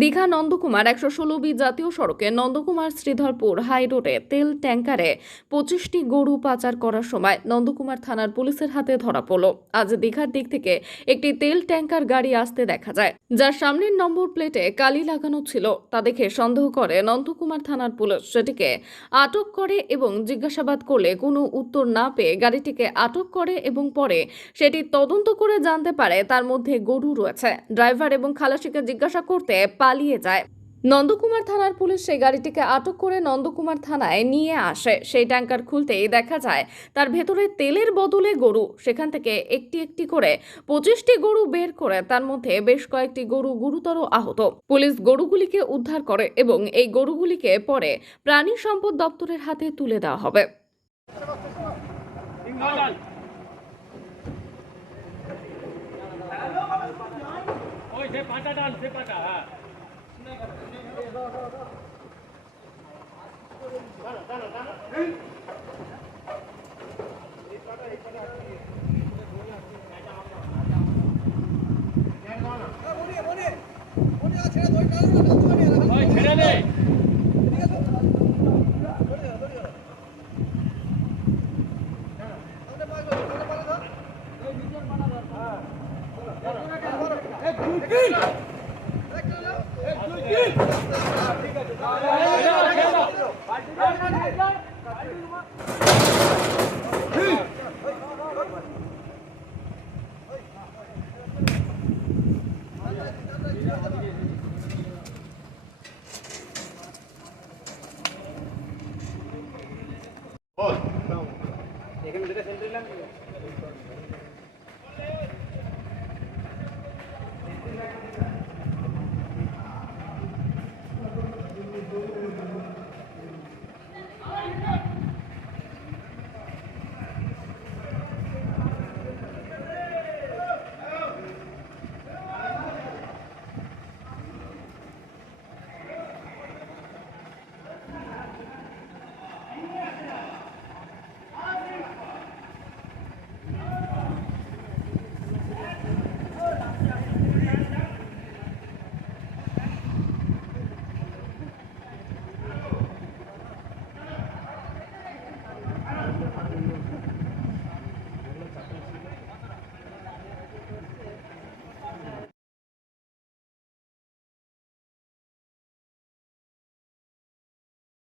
দীঘা নন্দকুমার একশো ষোলো বি জাতীয় সড়কে নন্দকুমার শ্রীধরপুর হাই রোডে তেল ট্যাঙ্কারে পঁচিশটি গরু পাচার করার সময় নন্দকুমার থানার পুলিশের হাতে ধরা পড়ল। আজ দীঘার দিক থেকে একটি তেল ট্যাঙ্কার গাড়ি আসতে দেখা যায়। যার সামনের নম্বর প্লেটে কালি লাগানো ছিল। তা দেখে সন্দেহ করে নন্দকুমার থানার পুলিশ। সেটিকে আটক করে এবং জিজ্ঞাসাবাদ করলে কোনো উত্তর না পেয়ে গাড়িটিকে আটক করে এবং পরে সেটি তদন্ত করে জানতে পারে তার মধ্যে গরু রয়েছে। ড্রাইভার এবং খালাসিকে জিজ্ঞাসা করতে পালিয়ে যায়। নন্দকুমার থানার পুলিশ সেই গাড়িটিকে আটক করে নন্দকুমার থানায় নিয়ে আসে। সেই ট্যাঙ্কার খুলতেই দেখা যায়, তার ভেতরে তেলের বদলে গরু। সেখান থেকে একটি একটি করে পঁচিশটি গরু বের করে তার মধ্যে বেশ কয়েকটি গরু গুরুতর আহত। পুলিশ গরুগুলিকে উদ্ধার করে এবং এই গরুগুলিকে পরে প্রাণী সম্পদ দপ্তরের হাতে তুলে দেওয়া হবে। সে পাটা টান, সে পাটা হ্যাঁ। Good. 어.